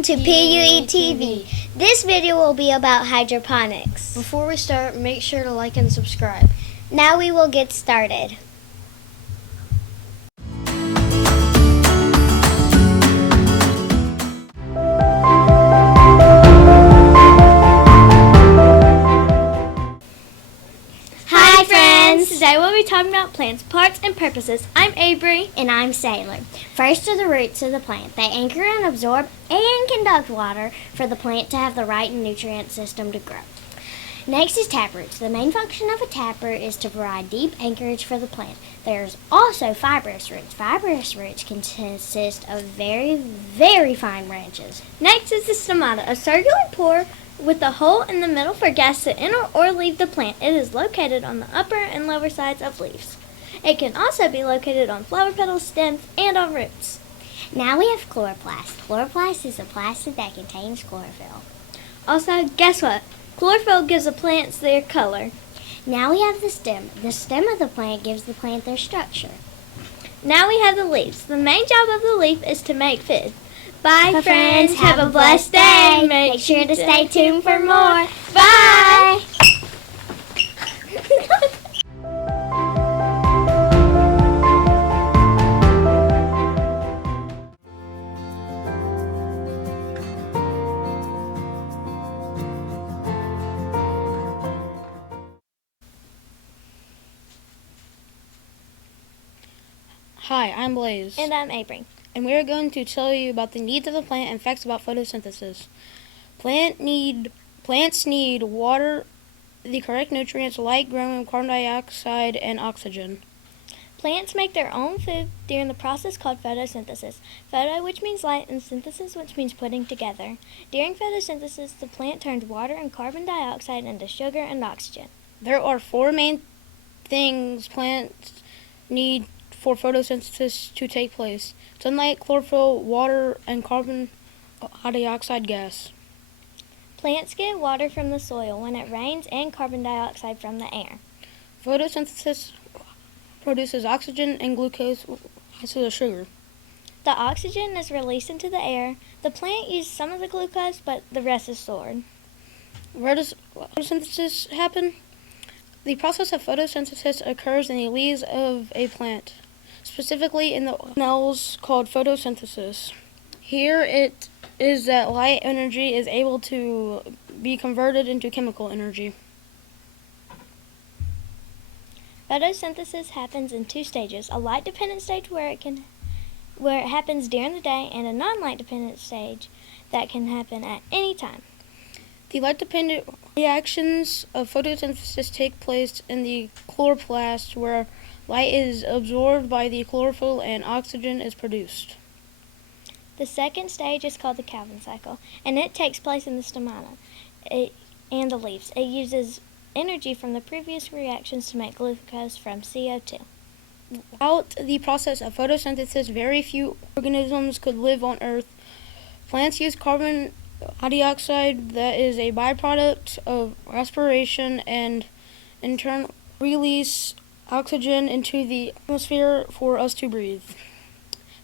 Welcome to PUE TV. This video will be about hydroponics. Before we start, make sure to like and subscribe. Now we will get started. Hi friends! Today we'll be talking about plants, parts, and purposes. I'm Avery. And I'm Sailor. First are the roots of the plant. They anchor and absorb and conduct water for the plant to have the right nutrient system to grow. Next is taproots. The main function of a taproot is to provide deep anchorage for the plant. There's also fibrous roots. Fibrous roots consist of very, very fine branches. Next is the stomata, a circular pore with a hole in the middle for gas to enter or leave the plant. It is located on the upper and lower sides of leaves. It can also be located on flower petals, stems, and on roots. Now we have chloroplast. Chloroplast is a plastic that contains chlorophyll. Also, guess what? Chlorophyll gives the plants their color. Now we have the stem. The stem of the plant gives the plant their structure. Now we have the leaves. The main job of the leaf is to make food. Bye, Bye, friends. Have a blessed day. Make sure to stay tuned for more. Bye. Hi, I'm Blaze, And I'm Avery. and we are going to tell you about the needs of the plant and facts about photosynthesis. Plants need water, the correct nutrients, light, growing, carbon dioxide, and oxygen. Plants make their own food during the process called photosynthesis. Photo, which means light, and synthesis, which means putting together. During photosynthesis, the plant turns water and carbon dioxide into sugar and oxygen. There are four main things plants need for photosynthesis to take place: sunlight, chlorophyll, water, and carbon dioxide gas. Plants get water from the soil when it rains and carbon dioxide from the air. Photosynthesis produces oxygen and glucose, so the sugar. The oxygen is released into the air. The plant uses some of the glucose, but the rest is stored. Where does photosynthesis happen? The process of photosynthesis occurs in the leaves of a plant, specifically in the organelles called photosynthesis. Here it is that light energy is able to be converted into chemical energy. Photosynthesis happens in two stages: a light-dependent stage where it happens during the day, and a non-light-dependent stage that can happen at any time. The light-dependent reactions of photosynthesis take place in the chloroplast, where light is absorbed by the chlorophyll and oxygen is produced. The second stage is called the Calvin cycle, and it takes place in the stomata and the leaves. It uses energy from the previous reactions to make glucose from CO2. Without the process of photosynthesis, very few organisms could live on Earth. Plants use carbon dioxide that is a byproduct of respiration and in turn release oxygen into the atmosphere for us to breathe.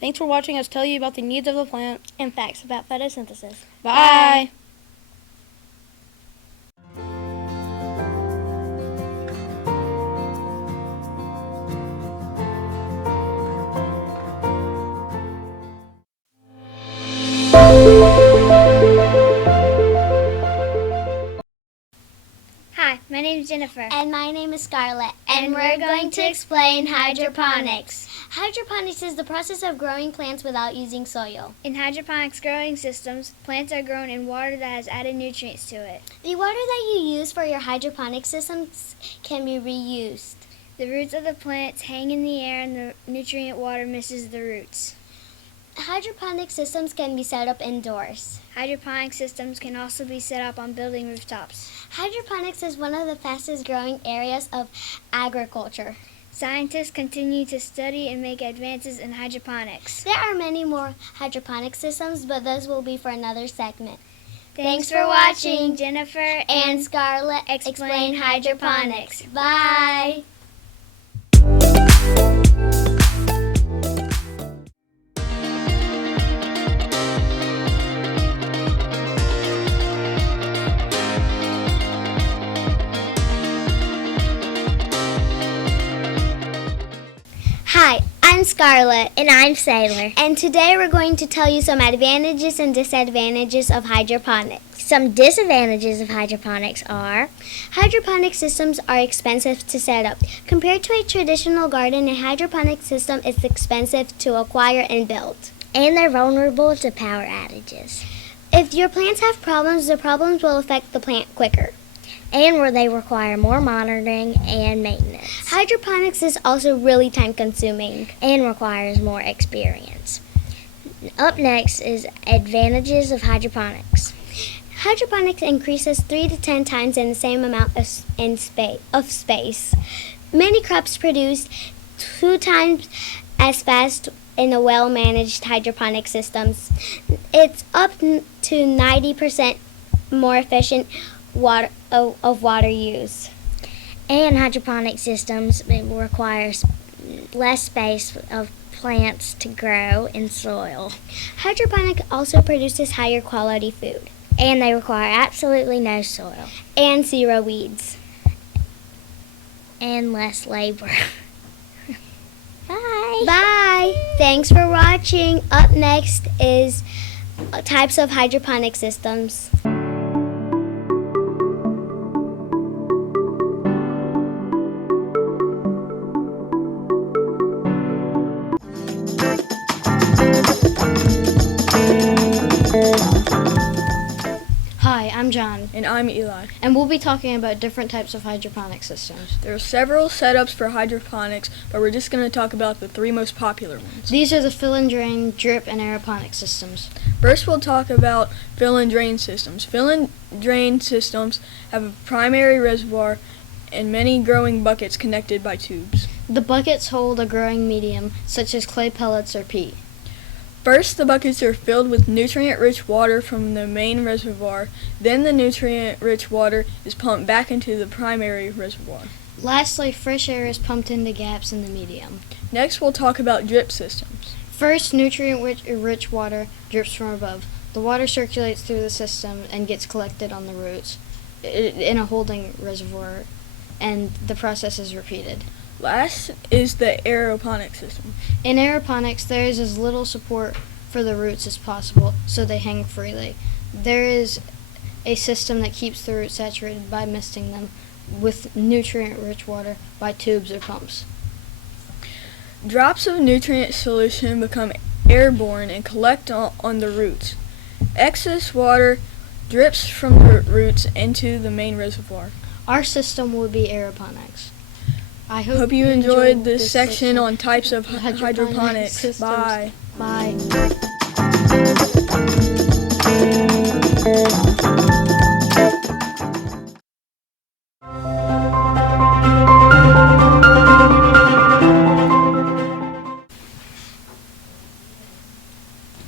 Thanks for watching us tell you about the needs of the plant And facts about photosynthesis. Bye. Hi, my name is Jennifer. And my name is Scarlett, and we're going to explain hydroponics. Hydroponics is the process of growing plants without using soil. In hydroponics growing systems, plants are grown in water that has added nutrients to it. The water that you use for your hydroponic systems can be reused. The roots of the plants hang in the air and the nutrient water misses the roots. Hydroponic systems can be set up indoors. Hydroponic systems can also be set up on building rooftops. Hydroponics is one of the fastest growing areas of agriculture. Scientists continue to study and make advances in hydroponics. There are many more hydroponic systems, but those will be for another segment. Thanks for watching, Jennifer And Scarlett explain hydroponics. Bye! Scarlett. And I'm Sailor. And today we're going to tell you some advantages and disadvantages of hydroponics. Some disadvantages of hydroponics are Hydroponic systems are expensive to set up. Compared to a traditional garden, a hydroponic system is expensive to acquire and build. and they're vulnerable to power outages. If your plants have problems, the problems will affect the plant quicker. And where they require more monitoring and maintenance. Hydroponics is also really time consuming. And requires more experience. Up next is advantages of hydroponics. Hydroponics increases 3 to 10 times in the same amount of space. Many crops produce 2 times as fast in a well-managed hydroponic systems. It's up to 90% more efficient water use. And hydroponic systems requires less space of plants to grow in soil. Hydroponic also produces higher quality food. And they require absolutely no soil. And 0 weeds. And less labor. Bye. Bye. Thanks for watching. Up next is types of hydroponic systems. Hi, I'm John, And I'm Eli. and we'll be talking about different types of hydroponic systems. There are several setups for hydroponics, but we're just going to talk about the 3 most popular ones. These are the fill and drain, drip, and aeroponic systems. First, we'll talk about fill and drain systems. Fill and drain systems have a primary reservoir and many growing buckets connected by tubes. The buckets hold a growing medium, such as clay pellets or peat. First, the buckets are filled with nutrient-rich water from the main reservoir. Then the nutrient-rich water is pumped back into the primary reservoir. Lastly, fresh air is pumped into gaps in the medium. Next, we'll talk about drip systems. First, nutrient-rich water drips from above. The water circulates through the system and gets collected on the roots in a holding reservoir, and the process is repeated. Last is the aeroponic system. In aeroponics, there is as little support for the roots as possible, so they hang freely. There is a system that keeps the roots saturated by misting them with nutrient-rich water by tubes or pumps. Drops of nutrient solution become airborne and collect on the roots. Excess water drips from the roots into the main reservoir. Our system would be aeroponics. I Hope you enjoyed this section on types of hydroponics. systems. Bye. Bye.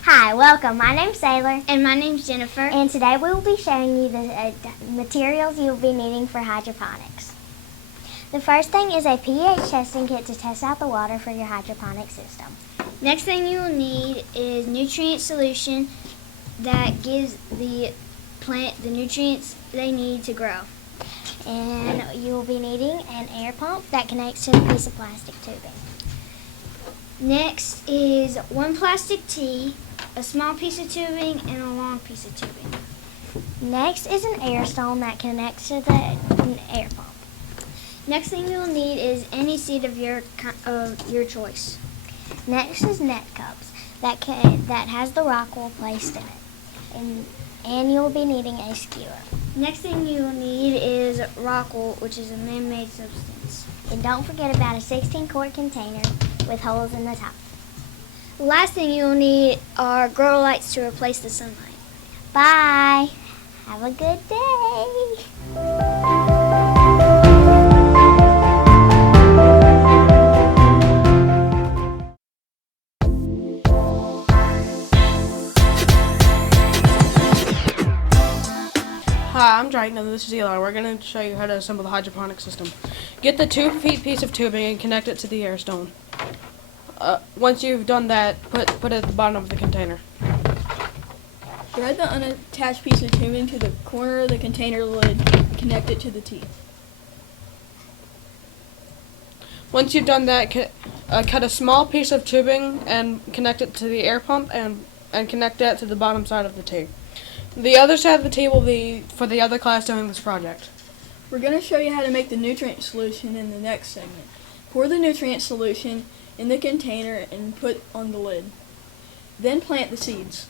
Hi, welcome. My name's Sailor. And my name's Jennifer. And today we will be showing you the materials you will be needing for hydroponics. The first thing is a pH testing kit to test out the water for your hydroponic system. Next thing you will need is nutrient solution that gives the plant the nutrients they need to grow. And you will be needing an air pump that connects to a piece of plastic tubing. Next is 1 plastic tee, a small piece of tubing, and a long piece of tubing. Next is an air stone that connects to the air pump. Next thing you will need is any seed of your choice. Next is net cups that has the rock wool placed in it. And you will be needing a skewer. Next thing you will need is rock wool, which is a man-made substance. And don't forget about a 16-quart container with holes in the top. Last thing you will need are grow lights to replace the sunlight. Bye. Have a good day. Hi, I'm Drayton and this is Eli. We're going to show you how to assemble the hydroponic system. Get the 2 feet piece of tubing and connect it to the air stone. Once you've done that, put it at the bottom of the container. Thread the unattached piece of tubing to the corner of the container lid and connect it to the tee. Once you've done that, cut a small piece of tubing and connect it to the air pump and connect that to the bottom side of the tee. The other side of the tee will be for the other class doing this project. We're going to show you how to make the nutrient solution in the next segment. Pour the nutrient solution in the container and put on the lid. Then plant the seeds.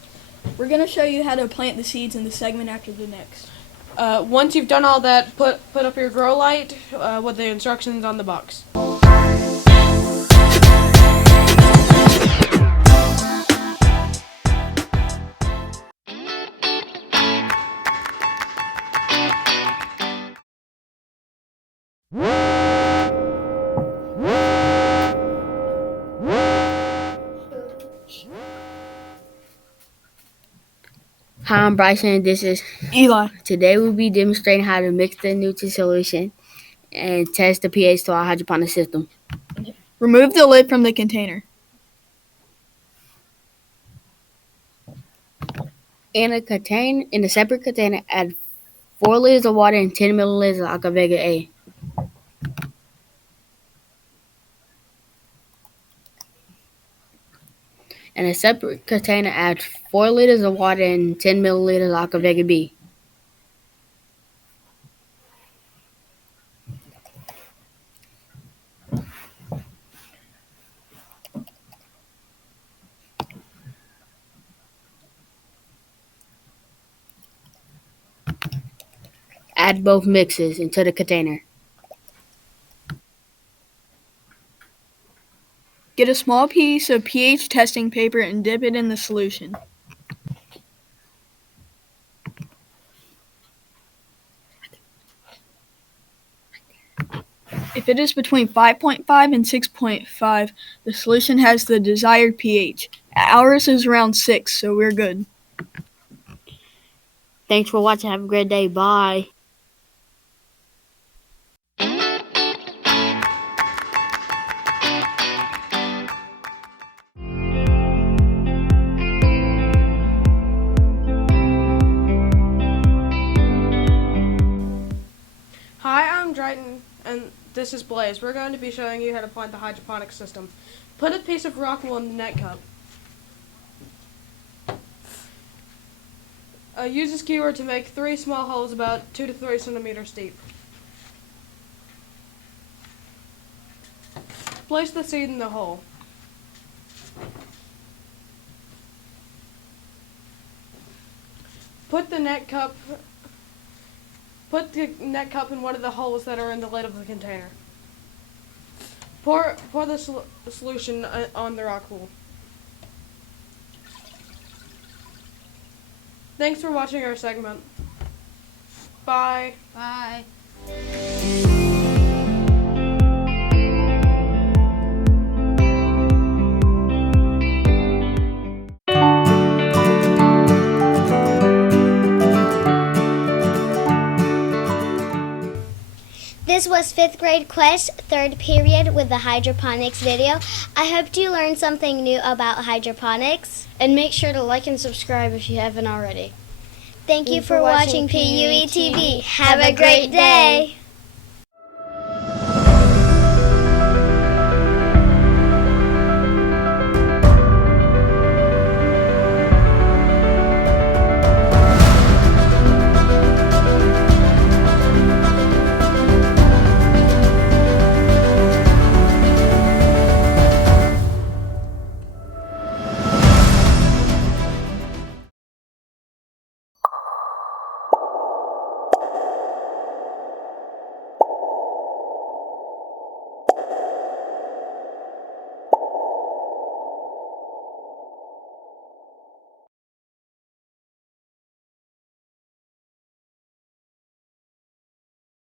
We're going to show you how to plant the seeds in the segment after the next. Once you've done all that, put up your grow light with the instructions on the box. Hi, I'm Bryson. This is Eli. Today we'll be demonstrating how to mix the nutrient solution and test the pH to our hydroponic system. Remove the lid from the container. In a separate container, add 4 liters of water and 10 milliliters of Aquavega A. In a separate container, add 4 liters of water and 10 milliliters of Aquavega B. Add both mixes into the container. Get a small piece of pH testing paper and dip it in the solution. If it is between 5.5 and 6.5, the solution has the desired pH. Ours is around 6, so we're good. Thanks for watching. Have a great day. Bye. Hi, I'm Drayton, and this is Blaze. We're going to be showing you how to plant the hydroponics system. Put a piece of rock wool in the net cup. Use a skewer to make 3 small holes about 2 to 3 centimeters deep. Place the seed in the hole. Put the net cup in one of the holes that are in the lid of the container. Pour the solution on the rock wool. Thanks for watching our segment. Bye. Bye. This was 5th grade Quest 3rd period with the hydroponics video. I hope you learned something new about hydroponics. And make sure to like and subscribe if you haven't already. Thank you for watching PUE TV. Have a great day.